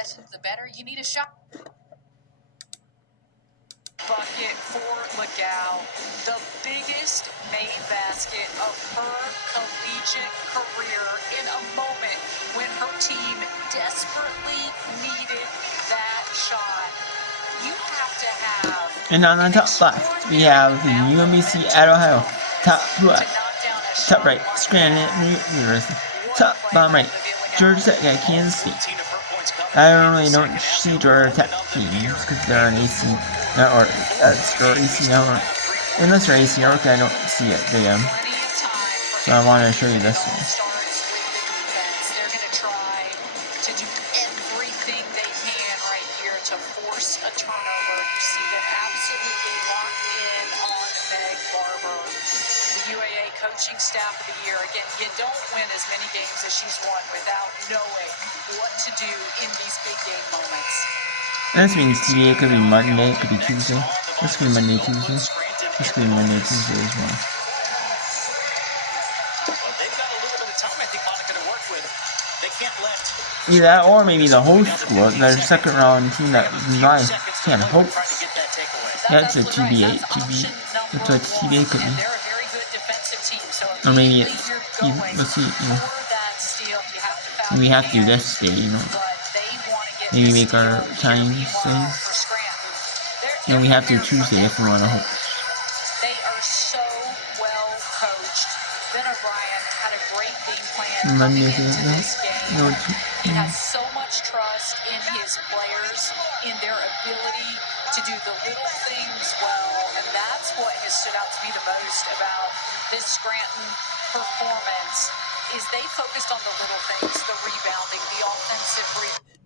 possessions, the better. You need a shot. Bucket for Legal, the biggest made basket of her collegiate career in a moment when her team desperately needed that shot. You have to have. And on the top left, we have the UMBC at Ohio. Top left, top right, Scranton University. Top bottom right, Georgia Tech at Kansas State. I really don't see Georgia Tech teams because they're an AC network. That's their AC network. Unless they're AC network, I don't see it. So I want to show you this one. They're going to try to do everything they can right here to force a turnover. You see them absolutely locked in on Meg Barber. The UAA coaching staff of the year. Again, you don't win as many games as she's won without knowing what to do in these big game moments. This means TBA could be Monday, it could be Tuesday. This could be Monday, Tuesday. This could be Monday, Tuesday as well. Well, they've got a little bit of time, I think, Monica, to work with. They can't let. Either that or maybe the host school, their second round team that I can't host. That's a TBA. That's what TBA could be. Or maybe it's, we'll see, we have to do this day, Maybe make our time safe. And we have to Tuesday if we want to host. They are so well coached. Ben O'Brien had a great game plan coming into this game. He has so much trust in his players, in their ability to do the little things well, and that's what has stood out to me the most about this Scranton performance, is they focused on the little things, the rebounding, the offensive rebounding.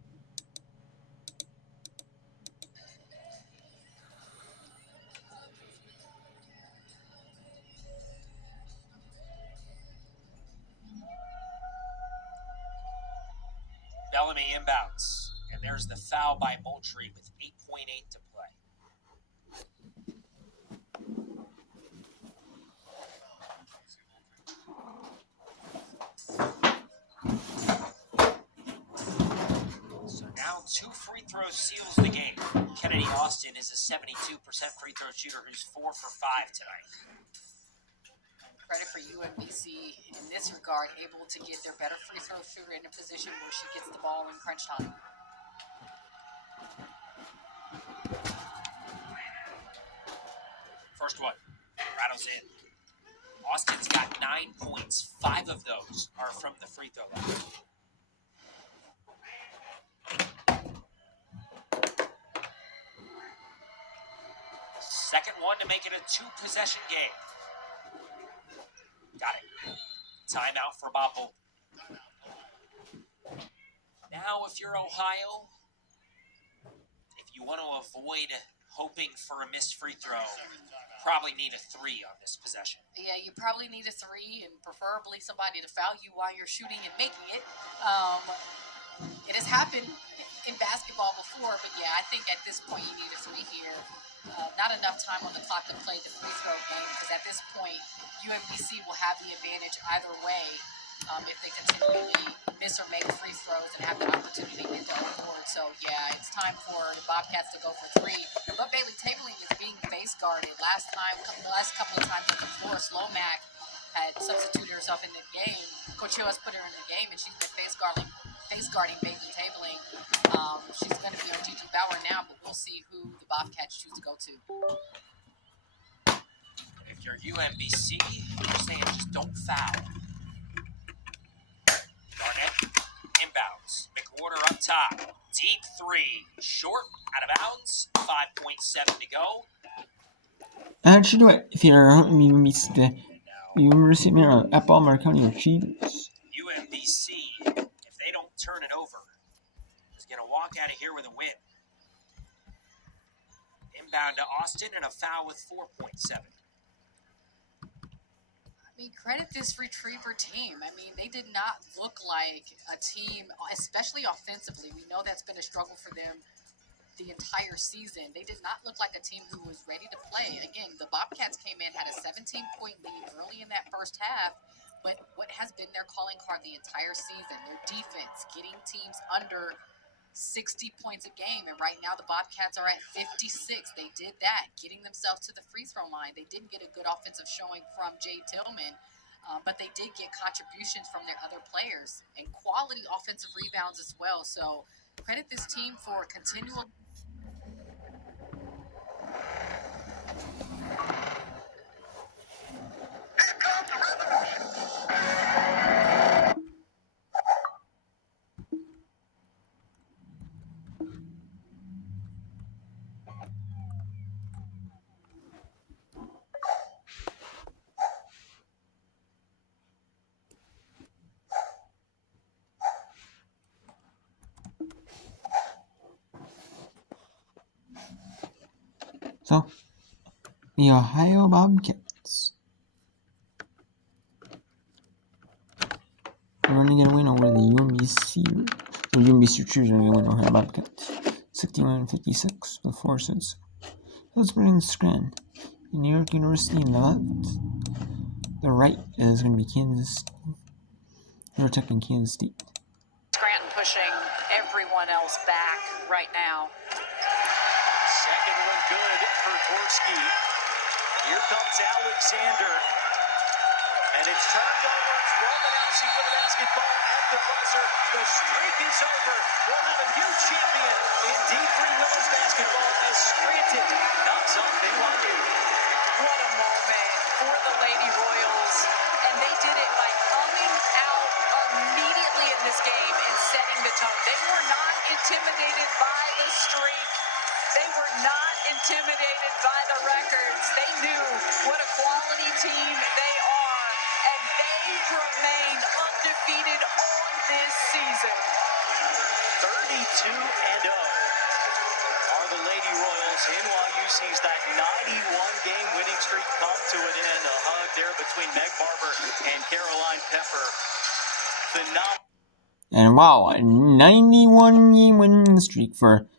Bellamy inbounds, and there's the foul by Moultrie with 8.8 to play. So now 2 free throws seals the game. Kennedy Austin is a 72% free throw shooter who's 4 for 5 tonight. Credit for UMBC in this regard, able to get their better free throw shooter in a position where she gets the ball in crunch time. First one, rattles in. Austin's got 9 points. 5 of those are from the free throw line. Second one to make it a 2-possession game. Got it. Timeout for Bob. Now, if you're Ohio, if you want to avoid hoping for a missed free throw, probably need a 3 on this possession. Yeah, you probably need a 3 and preferably somebody to foul you while you're shooting and making it. It has happened in basketball before, but yeah, I think at this point you need a 3 here. Not enough time on the clock to play the free throw game, because at this point, UMBC will have the advantage either way if they continually miss or make free throws and have the opportunity to get the board. So yeah, it's time for the Bobcats to go for 3. But Bailey Tabling is being face guarded. The last couple of times on the floor, Slomack had substituted herself in the game. Coach Hill has put her in the game, and she's been face guarding Bailey Tabling. She's going to be on Gigi Bauer now, but we'll see who the Bobcats choose to go to. If you're UMBC, you're saying just don't foul. Garnett inbounds. McWhorter up top. Deep 3. Short, out of bounds. 5.7 to go. Actually, do it if you're UMBC. University of Maryland, Apple, Marconi, or Cheetahs. UMBC, if they don't turn it over, is going to walk out of here with a win. Inbound to Austin and a foul with 4.7. I mean, credit this Retriever team. I mean, they did not look like a team, especially offensively. We know that's been a struggle for them the entire season. They did not look like a team who was ready to play. Again, the Bobcats came in, had a 17-point lead early in that first half, but what has been their calling card the entire season, their defense, getting teams under 60 points a game, and right now the Bobcats are at 56. They did that, getting themselves to the free throw line. They didn't get a good offensive showing from Jay Tillman, but they did get contributions from their other players and quality offensive rebounds as well. So credit this team for continual. So, the Ohio Bobcats are going to get a win over the UMBC. The UMBC Troops are going to win over the Bobcats. 61-56 with 4 sets. Let's bring in Scranton. New York University in the left. The right is going to be Kansas. They're attacking Kansas State. Scranton pushing everyone else back right now. Second one good for Dvorsky. Here comes Alexander. And it's turned over. It's Romanowski with the basketball at the buzzer. The streak is over. We'll have a new champion in D3 women's basketball as Scranton knocks off BYU. What a moment for the Lady Royals. And they did it by coming out immediately in this game and setting the tone. They were not intimidated by the streak. They were not intimidated by the records. They knew what a quality team they are, and they remain undefeated on this season. 32-0 are the Lady Royals. NYU sees that 91-game winning streak come to an end. A hug there between Meg Barber and Caroline Pepper. Phenomenal. And wow, a 91-game winning streak for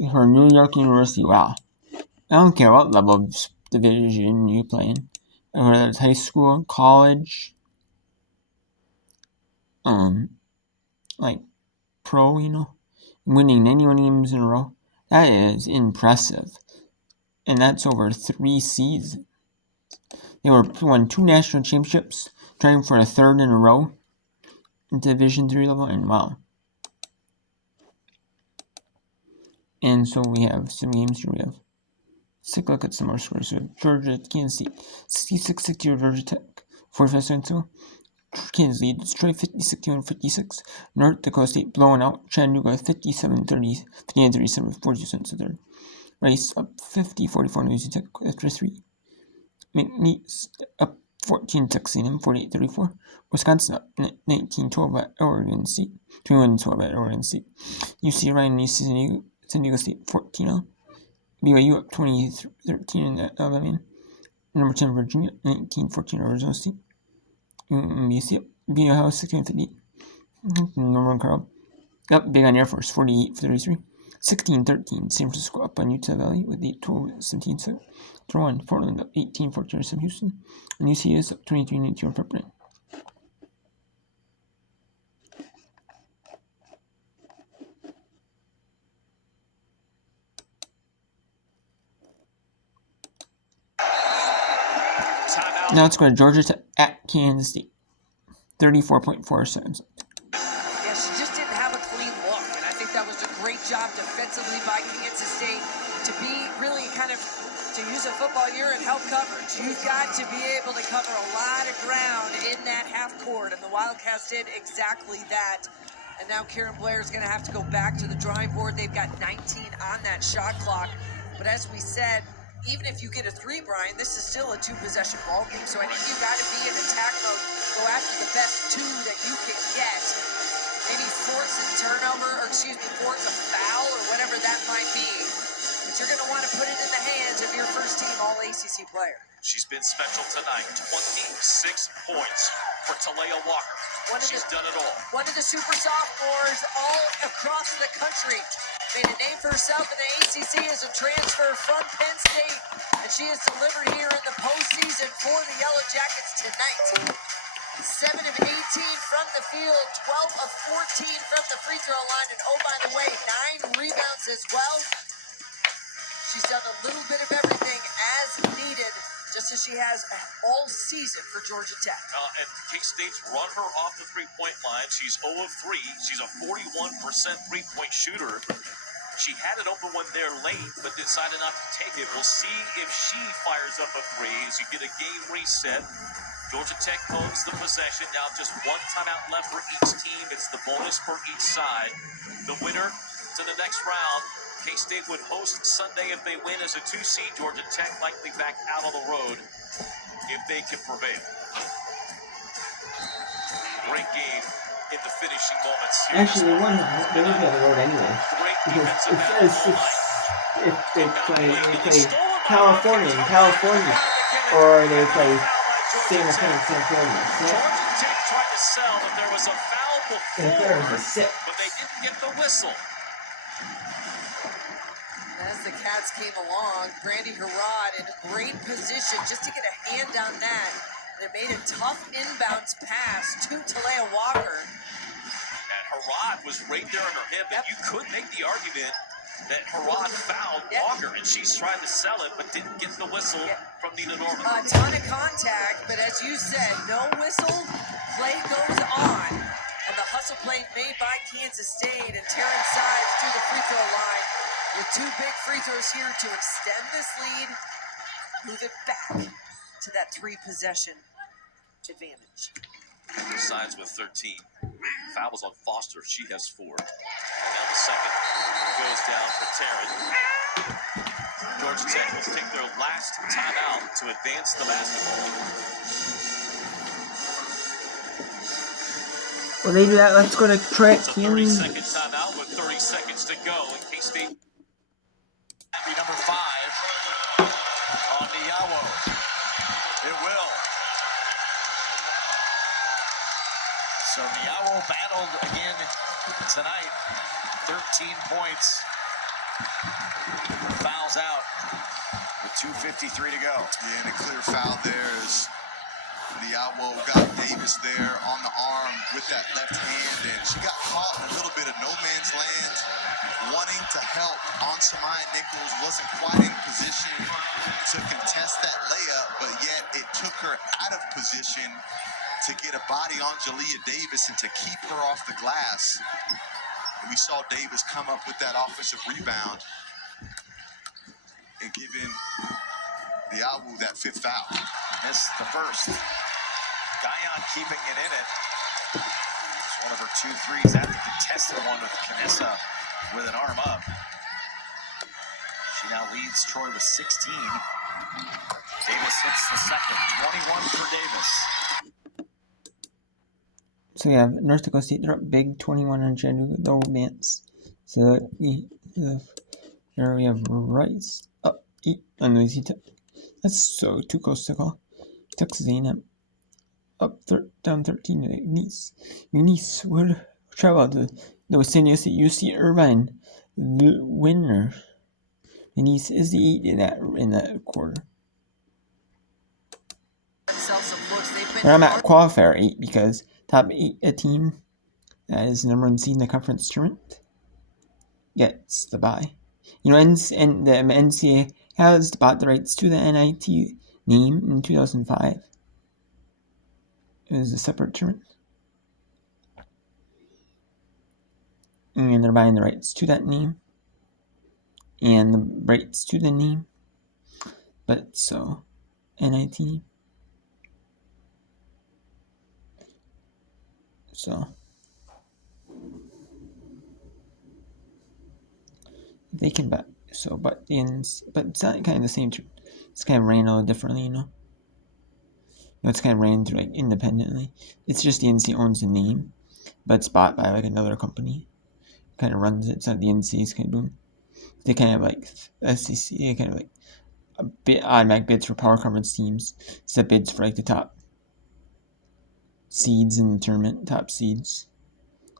New York University. Wow. I don't care what level of division you play in. Whether it's high school, college, like pro, winning 91 games in a row. That is impressive. And that's over 3 seasons. They won 2 national championships, trying for a 3rd in a row in Division III level, and wow. And so we have some games here. Let's take a look at some more scores. So Georgia, Kansas State, 66-60 Georgia Tech, 45-2. Kansas lead Detroit 50-61-56. North Dakota State blowing out Chattanooga 59-37 with 42 cents a third. Rice up 50-44 New Tech after 3. McNeese up 14-6 48-34. Wisconsin up 19-12 at Oregon State. 21-12 at Oregon State. UC Ryan and UC San Diego State 14-0. BYU up 20-13 at Alabama. Number 10 Virginia 19-14 Arizona State. UMBC up Ohio 16-58. Northern Carl up big on Air Force 48-33. 16-13 San Francisco up on Utah Valley with 8-12 17-7. Portland up 18-14 Houston. And UCA is up 23-19 on Pepperdine. Now let's go to Georgia Tech at Kansas State. 34.4 seconds. Yeah, she just didn't have a clean look, and I think that was a great job defensively by Kansas State to be really kind of, to use a football year in help coverage. You've got to be able to cover a lot of ground in that half court, and the Wildcats did exactly that. And now Karen Blair is going to have to go back to the drawing board. They've got 19 on that shot clock, but as we said, even if you get a 3, Brian, this is still a 2-possession ball game. So I think you've got to be in attack mode, go after the best 2 that you can get. Maybe force a turnover, or force a foul, or whatever that might be. But you're going to want to put it in the hands of your first-team All-ACC player. She's been special tonight. 26 points for Talia Walker. She's done it all. One of the super sophomores all across the country. Made a name for herself in the ACC as a transfer from Penn State. And she has delivered here in the postseason for the Yellow Jackets tonight. 7 of 18 from the field, 12 of 14 from the free throw line, and oh, by the way, 9 rebounds as well. She's done a little bit of everything as needed, just as she has all season for Georgia Tech. And K-State's run her off the three-point line. She's 0 of 3. She's a 41% three-point shooter. She had it open when they're late, but decided not to take it. We'll see if she fires up a three as you get a game reset. Georgia Tech owns the possession. Now just one timeout left for each team. It's the bonus for each side. The winner to the next round. K-State would host Sunday if they win as a 2 seed. Georgia Tech likely back out on the road if they can prevail. Great game in the finishing moments. Actually, they won. They would be on the road anyway. Because if they play California in California, or they play San Antonio. Georgia Tech tried to sell, but there was a foul before, but they didn't get the whistle. As the Cats came along, Brandy Harrod in great position just to get a hand on that. They made a tough inbounds pass to Talea Walker. And Harrod was right there on her hip, and you could make the argument that Harrod fouled Walker, and she's trying to sell it, but didn't get the whistle from Nina Norman. A ton of contact, but as you said, no whistle, play goes on. And the hustle play made by Kansas State, and Taryn Sides to the free throw line with 2 big free throws here to extend this lead, move it back to that 3-possession advantage. Sides with 13. Fouls on Foster. She has 4. And now the second goes down for Taryn. Georgia Tech will take their last timeout to advance the basketball. Well, they do that. Let's go to track. It's a 30-second timeout with 30 seconds to go in K-State. Number 5 on Niawo. It will. So Niawo battled again tonight. 13 points. Fouls out with 2:53 to go. Yeah, and a clear foul there as Niawo got Davis there on the arm with that left hand, and she got caught in a little bit of no man's land, wanting to help on Samaya Nichols, wasn't quite in position to contest that layup, but yet it took her out of position to get a body on Jalea Davis and to keep her off the glass. And we saw Davis come up with that offensive rebound and giving Niawo that 5th foul. Missed the first. Guyon keeping it in it. It's one of her 2 threes after the contested one with Canessa with an arm up. She now leads Troy with 16. Davis hits the second. 21 for Davis. So we have North Dakota State, they're up big, 21 on Chattanooga, no advance. So here we have Rice up 8 on Louisiana Tech. That's so too close to call. Texas A&M up down 13 to McNeese. McNeese would travel to the San Jose UC Irvine. The winner. McNeese is the 8 in that quarter. And I'm at qualifier 8 because top 8 a team that is the number 1 seed in the conference tournament gets the bye. You know, and the NCAA has bought the rights to the NIT name in 2005. It was a separate tournament. And they're buying the rights to that name. And the rights to the name. But so, NIT. So, they can buy. So, but it's not kind of the same. It's kind of ran a little differently, you know. It's kind of ran through like independently. It's just the NC owns the name, but it's bought by like another company. Kind of runs it. It's not the NC's kind of boom. They kind of like SEC. They kind of like a bit automatic bids for power conference teams. Set bids for like the top seeds in the tournament, top seeds.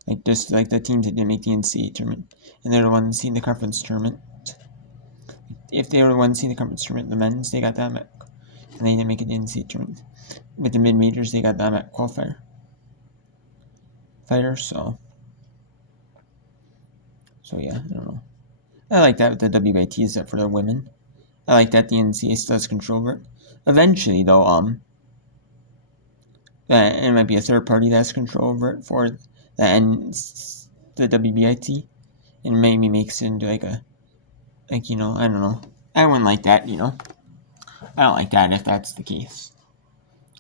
Like just like the teams that didn't make the NCAA tournament, and they're the ones in the conference tournament. If they were the ones in the conference tournament, the men's, they got that, and they didn't make it the NCAA tournament. with the mid-majors, they got them at qualifier fighters, so yeah, I don't know. I like that with the WIT is that for the women. I like that the NCAA still has control over it. Eventually, though, that it might be a third party that has control over it for the WBIT, and maybe makes it into like a, like, you know, I don't know. I wouldn't like that, you know. I don't like that if that's the case.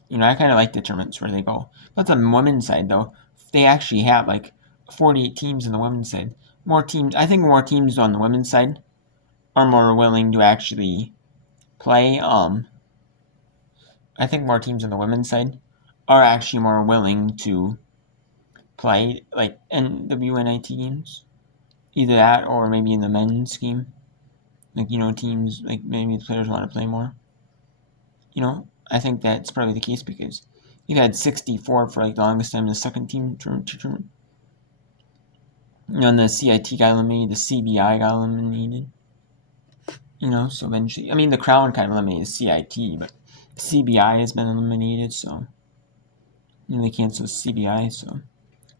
You know, I kind of like the tournaments where they go. But on the women's side, though, they actually have like 48 teams on the women's side. More teams, I think more teams on the women's side are more willing to actually play. I think more teams on the women's side are actually more willing to play like WNIT games. Either that or maybe in the men's game. Like, you know, teams, like maybe the players want to play more. You know, I think that's probably the case because you've had 64 for like the longest time in the second team tournament. You know, and the CIT got eliminated, the CBI got eliminated. You know, so eventually, I mean, the Crown kind of eliminated CIT, but CBI has been eliminated, so you know, they canceled CBI, so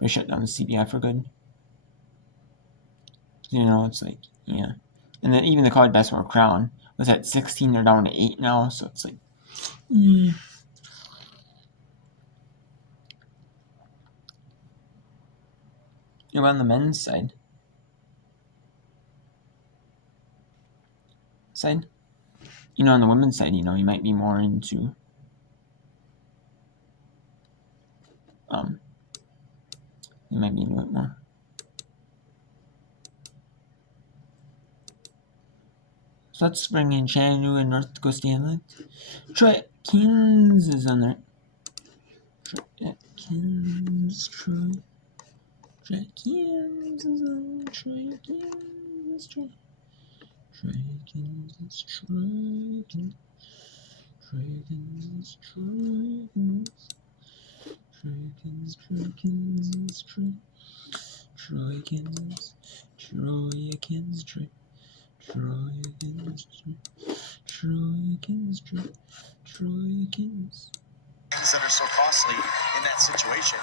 they shut down the CBI for good. You know, it's like, yeah. And then even the college basketball Crown was at 16, they're down to 8 now, so it's like, yeah. You know, on the men's side, you know, on the women's side, you know, you might be more into, you might be into it more. So let's bring in Chattanooga and North Dakota State Athletics. Troy Atkins is on there. Troy Atkins is on. Troy Atkins is Troy. Troy Atkins is Troy. That are so costly in that situation.